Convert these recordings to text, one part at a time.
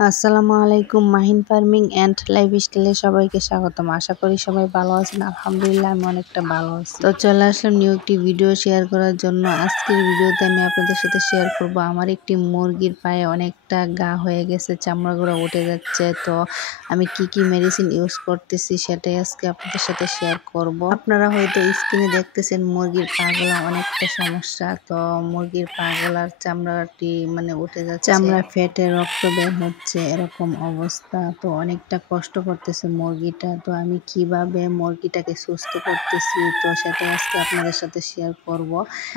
আসসালামু আলাইকুম। Mahin farming and লাইফস্টাইলে সবাইকে স্বাগতম। আশা করি সবাই ভালো আছেন। আলহামদুলিল্লাহ আমি অনেকটা ভালো আছি। তো চলে আসলাম নিউ একটি ভিডিও শেয়ার করার জন্য। আজকের ভিডিওতে আমি আপনাদের সাথে শেয়ার করব আমার একটি মুরগির পায়ে অনেকটা ঘা হয়ে গেছে, চামড়াগুলো উঠে যাচ্ছে। তো আমি কি মেডিসিন ইউজ করতেছি সেটাই আজকে আপনাদের সাথে শেয়ার করব। আপনারা হয়তো স্ক্রিনে দেখতেছেন মুরগির পাগুলা অনেকটা সমস্যা। তো মুরগির পাগুলার চামড়াটি উঠে যাচ্ছে, চামড়া ফেটে রক্ত বের হচ্ছে, এরকম অবস্থা। তো অনেকটা কষ্ট করতেছে মুরগিটা। তো আমি কিভাবে মুরগিটাকে সুস্থ করতেছি তো সেটাই আজকে আপনাদের সাথে শেয়ার করব।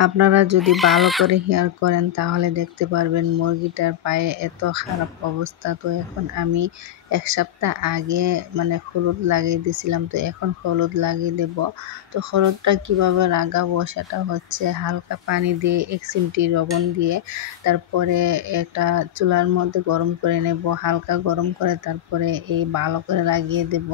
আপনারা যদি ভালো করে হেয়ার করেন তাহলে দেখতে পারবেন মুরগিটার পায়ে এত খারাপ অবস্থা। তো এখন আমি 1 সপ্তাহ আগে হলুদ লাগিয়ে দিয়েছিলাম, তো এখন হলুদ লাগিয়ে দেব। তো হলুদটা কিভাবে লাগাবো সেটা হচ্ছে হালকা পানি দিয়ে 1 চিমটি লবণ দিয়ে তারপরে একটা চুলার মধ্যে গরম করে নেব, হালকা গরম করে তারপরে এই ভালো করে লাগিয়ে দেব।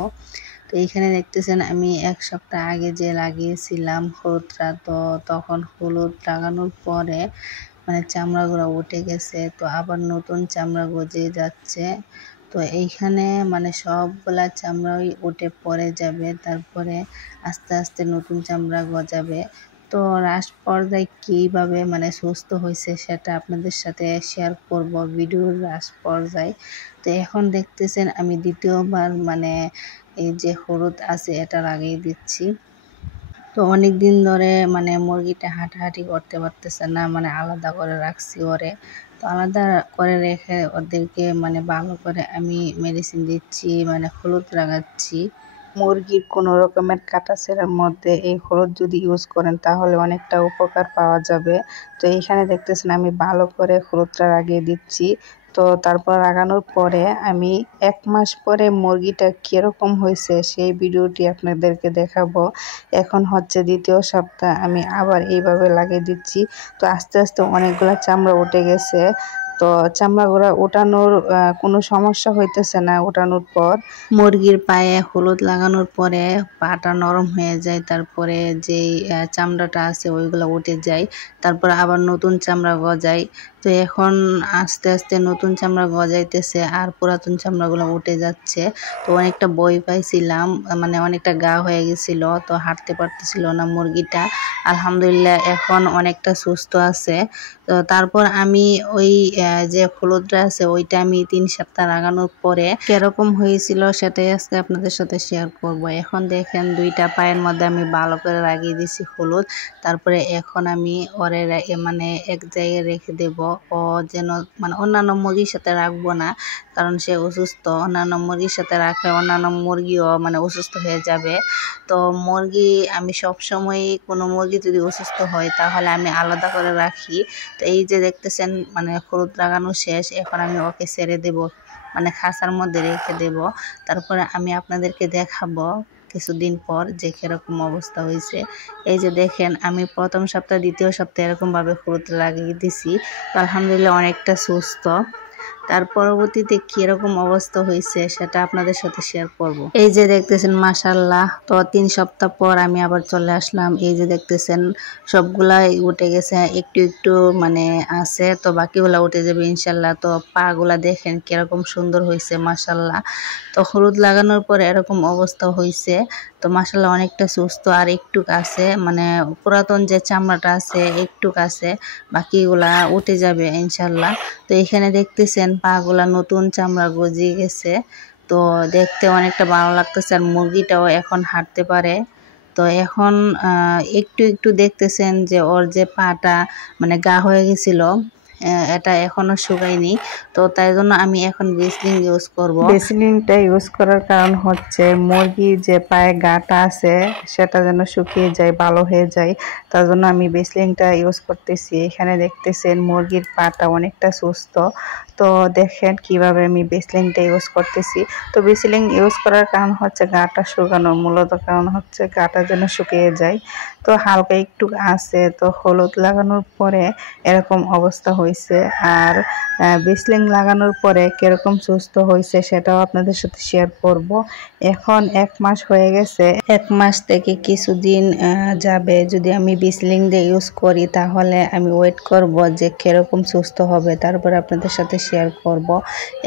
তো এইখানে দেখতেছেন আমি 1 সপ্তাহ আগে যে লাগিয়েছিলাম হলুদটা, তো তখন হলুদ লাগানোর পরে চামড়াগুলো উঠে গেছে। তো আবার নতুন চামড়া গজিয়ে যাচ্ছে। তো এইখানে সবগুলা চামড়াই উঠে পড়ে যাবে, তারপরে আস্তে আস্তে নতুন চামড়া গজাবে। তো লাস্ট পর্যায়ে কীভাবে সুস্থ হয়েছে সেটা আপনাদের সাথে শেয়ার করব ভিডিওর লাস্ট পর্যায়ে। তো এখন দেখতেছেন আমি দ্বিতীয়বার এই যে হলুদ আছে এটা লাগিয়ে দিচ্ছি। তো অনেক দিন ধরে মুরগিটা হাঁটাহাঁটি করতে পারতেছে না, আলাদা করে রাখছি ওরে। তো আলাদা করে রেখে ওদেরকে ভালো করে আমি মেডিসিন দিচ্ছি, হলুদ লাগাচ্ছি। মুরগির কোনো রকমের কাটাছেঁড়ার মধ্যে এই হলুদ যদি ইউজ করেন তাহলে অনেকটা উপকার পাওয়া যাবে। তো এইখানে দেখতেছেন আমি ভালো করে হলুদটা লাগিয়ে দিচ্ছি। তো তারপর লাগানোর পরে আমি 1 মাস পরে মুরগিটা কীরকম হয়েছে সেই ভিডিওটি আপনাদেরকে দেখাবো। এখন হচ্ছে 2য় সপ্তাহ, আমি আবার এইভাবে লাগিয়ে দিচ্ছি। তো আস্তে আস্তে অনেকগুলা চামড়া উঠে গেছে। তো চামড়াগুলো ওঠানোর কোনো সমস্যা হইতেছে না। ওঠানোর পর মুরগির পায়ে হলুদ লাগানোর পরে পাটা নরম হয়ে যায়, তারপরে যেই চামড়াটা আছে ওইগুলো উঠে যায়, তারপর আবার নতুন চামড়া গজায়। তো এখন আস্তে আস্তে নতুন চামড়া গজাইতেছে আর পুরাতন চামড়াগুলো উঠে যাচ্ছে। তো অনেকটা ভয় পাইছিলাম, অনেকটা গা হয়ে গেছিল, তো হাঁটতে পারতেছিল না মুরগিটা। আলহামদুলিল্লাহ এখন অনেকটা সুস্থ আছে। তো তারপর আমি ওই যে হলুদটা আছে ওইটা আমি 3 সপ্তাহ লাগানোর পরে কিরকম হয়েছিল সেটাই আজকে আপনাদের সাথে শেয়ার করব। এখন দেখেন 2টা পায়ের মধ্যে আমি ভালো করে লাগিয়ে দিয়েছি হলুদ। তারপরে এখন আমি ওরে এক জায়গায় রেখে দেব। ও যেন অন্যান্য মুরগির সাথে রাখবো না, কারণ সে অসুস্থ। অন্যান্য মুরগির সাথে রাখলে অন্যান্য মুরগিও অসুস্থ হয়ে যাবে। তো মুরগি আমি সবসময় কোনো মুরগি যদি অসুস্থ হয় তাহলে আমি আলাদা করে রাখি। তো এই যে দেখতেছেন হলুদ লাগানো শেষ, এখন আমি ওকে ছেড়ে দেব, খাঁচার মধ্যে রেখে দেব। তারপরে আমি আপনাদেরকে দেখাবো কিছুদিন পর যে কিরকম অবস্থা হয়েছে। এই যে দেখেন আমি 1ম সপ্তাহ 2য় সপ্তাহে এরকমভাবে হলুদ লাগিয়ে দিছি। আলহামদুলিল্লাহ অনেকটা সুস্থ। তার পরবর্তীতে কিরকম অবস্থা হয়েছে সেটা আপনাদের সাথে শেয়ার করব। এই যে দেখতেছেন মাশাআল্লাহ, তো 3 সপ্তাহ পর আমি আবার চলে আসলাম। এই যে দেখতেছেন সবগুলাই উঠে গেছে, একটু একটু আছে, তো বাকিগুলা উঠে যাবে ইনশাল্লাহ। তো পা গুলা দেখেন কিরকম সুন্দর হয়েছে মাশাআল্লাহ। তো হলুদ লাগানোর পরে এরকম অবস্থা হয়েছে। তো মাশাআল্লাহ অনেকটা সুস্থ। আর একটু আছে পুরাতন যে চামড়াটা আছে একটু আছে, বাকিগুলা উঠে যাবে ইনশাল্লাহ। তো এখানে দেখতেছেন পাগুলা নতুন চামড়া গজিয়ে গেছে। তো দেখতে অনেকটা ভালো লাগতেছে। আর মুরগিটাও এখন হাঁটতে পারে। তো এখন একটু একটু দেখতেছেন যে ওর যে পাটা গা হয়ে গেছিল এটা এখনো শুকায়নি। তো তাই জন্য আমি এখন বেসলিন ইউজ করব। বেসলিনটা ইউজ করার কারণ হচ্ছে মুরগির যে পায়ে গাটা আছে সেটা যেন শুকিয়ে যায়, ভালো হয়ে যায়। তার জন্য আমি বেসলিনটা ইউজ করতেছি। এখানে দেখতেছেন মুরগির পাটা অনেকটা সুস্থ। তো দেখেন কিভাবে আমি বেসলিনটা ইউজ করতেছি। তো বেসলিন ইউজ করার কারণ হচ্ছে গাটা শুকানোর, মূলত কারণ হচ্ছে গাটা যেন শুকিয়ে যায়। তো হালকা একটু আছে, তো হলুদ লাগানোর পরে এরকম অবস্থা হয়েছে। আর বেসলিন লাগানোর পরে কিরকম সুস্থ হয়েছে সেটাও আপনাদের সাথে শেয়ার করব। এখন 1 মাস হয়ে গেছে। 1 মাস থেকে কিছুদিন যাবে যদি আমি বেসলিন দিয়ে ইউজ করি, তাহলে আমি ওয়েট করব যে কিরকম সুস্থ হবে, তারপর আপনাদের সাথে শেয়ার করব।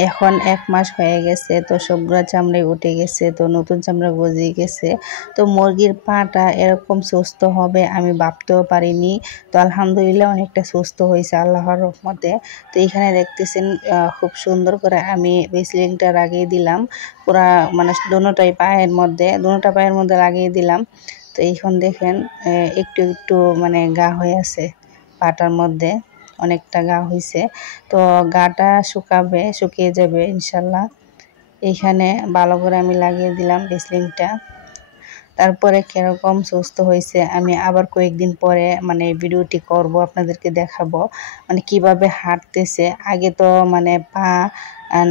এখন 1 মাস হয়ে গেছে, তো সবগুলা চামড়াই উঠে গেছে, তো নতুন চামড়া গজিয়ে গেছে। তো মুরগির পাটা এরকম সুস্থ হবে আমি ভাবতেও পারিনি। তো আলহামদুলিল্লাহ অনেকটা সুস্থ হয়েছে আল্লাহর রহমতে। তো এখানে দেখতেছেন খুব সুন্দর করে আমি ভেসলিনটা লাগিয়ে দিলাম পুরা, মানে দুটো পায়ের মধ্যে লাগিয়ে দিলাম। তো এখন দেখেন একটু একটু মানে গা হয়ে আছে পাটার মধ্যে, অনেকটা গা হয়েছে। তো গাটা শুকিয়ে যাবে ইনশাল্লাহ। এইখানে ভালো করে আমি লাগিয়ে দিলাম ভেসলিনটা। তারপরে কিরকম সুস্থ হয়েছে আমি আবার কয়েকদিন পরে মানে ভিডিওটি করব, আপনাদেরকে দেখাবো মানে কিভাবে হাঁটতেছে। আগে তো মানে পা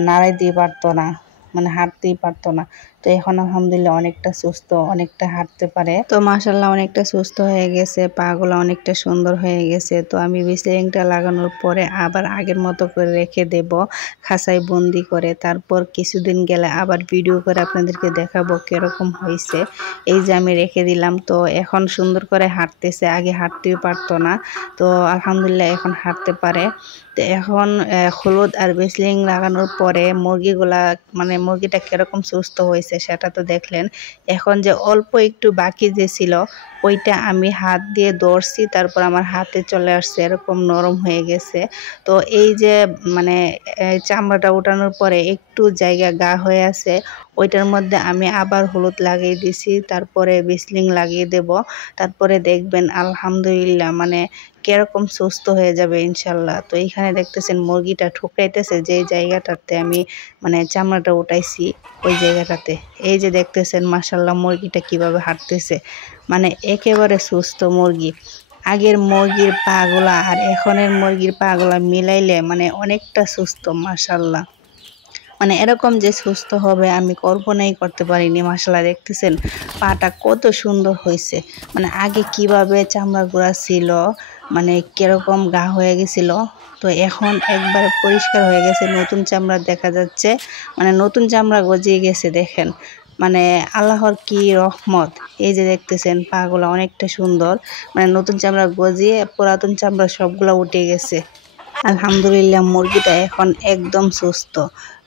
নাড়াইতেই পারতো না, মানে হাঁটতেই পারতো না। তো এখন আলহামদুলিল্লাহ অনেকটা সুস্থ, অনেকটা হাঁটতে পারে। তো মাশাআল্লাহ অনেকটা সুস্থ হয়ে গেছে, পাগুলো অনেকটা সুন্দর হয়ে গেছে। তো আমি ভেসলিনটা লাগানোর পরে আবার আগের মতো করে রেখে দেব খাঁচায় বন্দি করে। তারপর কিছুদিন গেলে আবার ভিডিও করে আপনাদেরকে দেখাবো কিরকম হয়েছে। এই যে আমি রেখে দিলাম, তো এখন সুন্দর করে হাঁটতেছে, আগে হাঁটতেও পারতো না। তো আলহামদুলিল্লাহ এখন হাঁটতে পারে। তো এখন হলুদ আর ভেসলিন লাগানোর পরে মুরগিটা কিরকম সুস্থ হয়েছে সেটা তো দেখলেন। এখন যে অল্প একটু বাকি যে ছিল ওইটা আমি হাত দিয়ে ধরছি, তারপর আমার হাতে চলে আসছে, এরকম নরম হয়ে গেছে। তো এই যে মানে চামড়াটা উঠানোর পরে একটু জায়গা গা হয়ে আছে, ওইটার মধ্যে আমি আবার হলুদ লাগিয়ে দিছি, তারপরে ভেসলিন লাগিয়ে দেব। তারপরে দেখবেন আলহামদুলিল্লাহ মানে কিরকম সুস্থ হয়ে যাবে ইনশাল্লাহ। তো এইখানে দেখতেছেন মুরগিটা ঠুকাইতেছে যে জায়গাটাতে আমি মানে চামড়াটা উঠাইছি ওই জায়গাটাতে। এই যে দেখতেছেন মাশাল্লাহ মুরগিটা কিভাবে হাঁটতেছে, মানে একেবারে সুস্থ মুরগি। আগের মুরগির পাগুলা আর এখনের মুরগির পাগুলা মিলাইলে মানে অনেকটা সুস্থ মাশাল্লাহ। মানে এরকম যে সুস্থ হবে আমি কল্পনাই করতে পারিনি। মাশাআল্লাহ দেখতেছেন পাটা কত সুন্দর হয়েছে। মানে আগে কিভাবে চামড়াগুলা ছিল, মানে কিরকম গা হয়ে গেছিল, তো এখন একবারে পরিষ্কার হয়ে গেছে, নতুন চামড়া দেখা যাচ্ছে, মানে নতুন চামড়া গজিয়ে গেছে। দেখেন মানে আল্লাহর কি রহমত। এই যে দেখতেছেন পাগুলা অনেকটা সুন্দর, মানে নতুন চামড়া গজিয়ে পুরাতন চামড়া সবগুলা উঠে গেছে। আলহামদুলিল্লাহ মুরগিটা এখন একদম সুস্থ।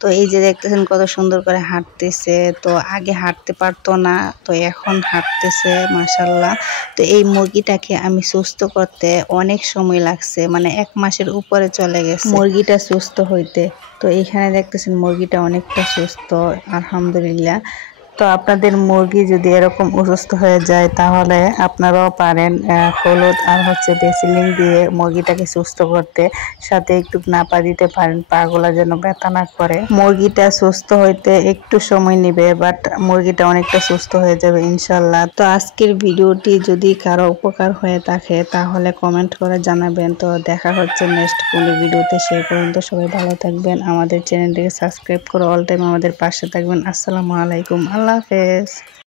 তো এই যে দেখতেছেন কত সুন্দর করে হাঁটতেছে। তো আগে হাঁটতে পারতো না, তো এখন হাঁটতেছে মাশাল্লাহ। তো এই মুরগিটাকে আমি সুস্থ করতে অনেক সময় লাগছে, মানে 1 মাসের উপরে চলে গেছে মুরগিটা সুস্থ হইতে। তো এইখানে দেখতেছেন মুরগিটা অনেকটা সুস্থ আলহামদুলিল্লাহ। তো আপনাদের মুরগি যদি এরকম অসুস্থ হয়ে যায় তাহলে আপনারাও পারেন হলুদ আর ভেসলিন দিয়ে মুরগিটাকে সুস্থ করতে। সাথে একটু নাপা দিতে পারেন, পাগুলা যেন ব্যথা না করে। মুরগিটা সুস্থ হইতে একটু সময় নেবে, বাট মুরগিটা অনেকটা সুস্থ হয়ে যাবে ইনশাল্লাহ। তো আজকের ভিডিওটি যদি কারো উপকার হয়ে থাকে তাহলে কমেন্ট করে জানাবেন। তো দেখা হচ্ছে নেক্সট কোনো ভিডিওতে, সেই পর্যন্ত সবাই ভালো থাকবেন। আমাদের চ্যানেলটিকে সাবস্ক্রাইব করে অল টাইম আমাদের পাশে থাকবেন। আসসালামু আলাইকুম, আল্লাহ হাফেজ।